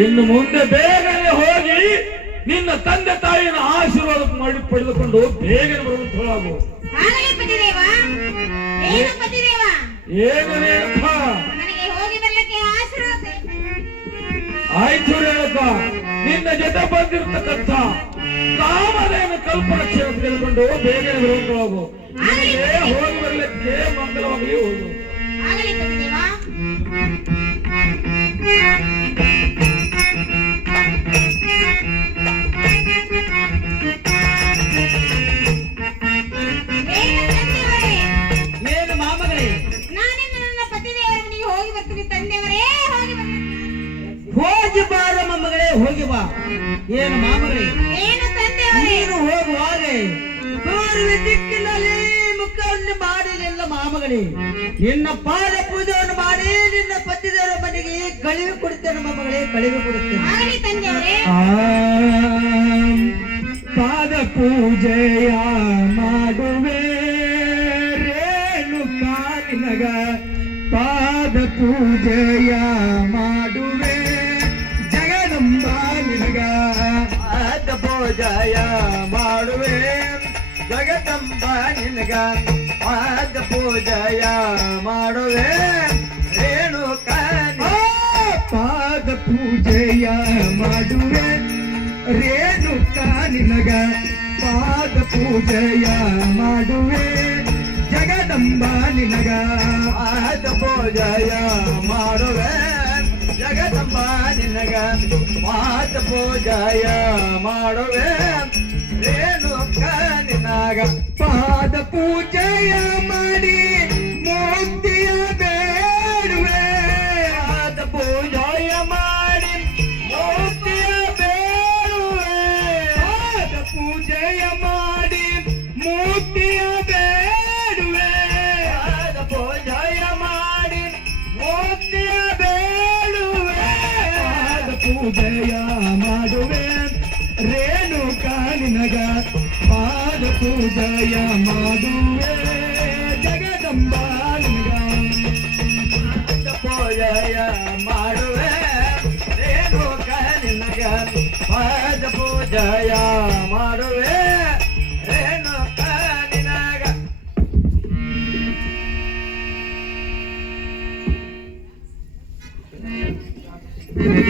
ಇನ್ನು ಮುಂದೆ ಬೇಗನೆ ಹೋಗಿ ನಿನ್ನ ತಂದೆ ತಾಯಿನ ಆಶೀರ್ವಾದ ಮಾಡಿ ಪಡೆದುಕೊಂಡು ಬೇಗನೆ ಬರುವಂತ ಹೇಳಾಗು. ಏನು ಆಯ್ತು ರೇಣುಕ, ನಿನ್ನ ಜೊತೆ ಬಂದಿರತಕ್ಕಂಥ ಕಾಮಧೇನು ಕಲ್ಪರಕ್ಷೆ ತೆಗೆದುಕೊಂಡು ಬೇಗನೆ ಬರುವಂತ ಹೋಗು. ಹೋಗಿ ಬರಲಿಕ್ಕೆ ಮಂಗಲವಾಗಲಿ ಹೋಗು. ಹೋಗಿ ಬಾರ ಮೊಮ್ಮಗಳೇ, ಹೋಗಿ ಬಾ. ಏನು ಮಾಮಗಳೇ, ನೀನು ಹೋಗುವಾಗ ಪೂರ್ವ ದಿಕ್ಕಿನಲ್ಲಿ ಮುಖವನ್ನು ಮಾಡಲಿಲ್ಲ ಮಾಮಗಳೇ. ನಿನ್ನ ಪಾದ ಪೂಜೆಯನ್ನು ಮಾಡಿ ನಿನ್ನ ಪತಿದೇವರ ಮನೆಗೆ ಕಳಿವಿ ಕೊಡುತ್ತೇನೆ ಮಾಮಗಳೇ, ಕಳಿವಿ ಕೊಡುತ್ತೇನೆ. ಪಾದ ಪೂಜೆಯ ಮಾಡುವೆ ರೇಣುಕಾ ನಿನಗ, ಪಾದ ಪೂಜೆಯ ಮಾಡುವೆ ಜಗದಂಬ ನಿನಗ, ಪಾದ ಪೂಜೆಯ ಮಾಡುವೆ ಜಗದಂಬ ನಿನಗ, ಪಾದ ಪೂಜೆಯ ಮಾಡುವೆ ರೇಣುಕಾ, ಪಾದ ಪೂಜೆಯ ಮಾಡುವೆ ರೇಣುಕಾ ನಿನಗ, ಪಾದ ಪೂಜೆಯ ಮಾಡುವೆ ಜಗದಂಬ ನಿನಗ, ಪಾದ ಪೂಜೆಯ ಮಾಡುವೆ ಜಗದಂಬ ನಿನಗ, ಪಾದ ಪೂಜೆಯ ಮಾಡುವೆ ರೇಣುಕಾ ನಿನಗ. ಪಾದ ಪೂಜೆಯ ಮಾಡಿ ಮುಕ್ತಿಯ ಬೇಡುವೆ, ಪಾದ ಪೂಜೆಯ ಮಾಡಿ ಮುಕ್ತಿಯ ಬೇಡುವೆ, ಪಾದ ಪೂಜೆಯ ಮಾಡಿ ಮುಕ್ತಿಯ ಬೇಡುವೆ, ಪಾದ ಪೂಜೆಯ ಮಾಡಿ ಮುಕ್ತಿಯ ಬೇಡುವೆ, ಪಾದ ಪೂಜೆಯ ಮಾಡುವೆ ರೇಣುಕಾ ನಿನಗ, ಪಾದ ಪೂಜೆಯ ಮಾಡುವೆ ಜಗದಂಬ ನಿನಗ, ಪಾದ ಪೂಜೆಯ ಮಾಡುವೆ ರೇಣುಕಾ ನಿನಗ, ಪಾದ ಪೂಜೆಯ ಮಾಡುವೆ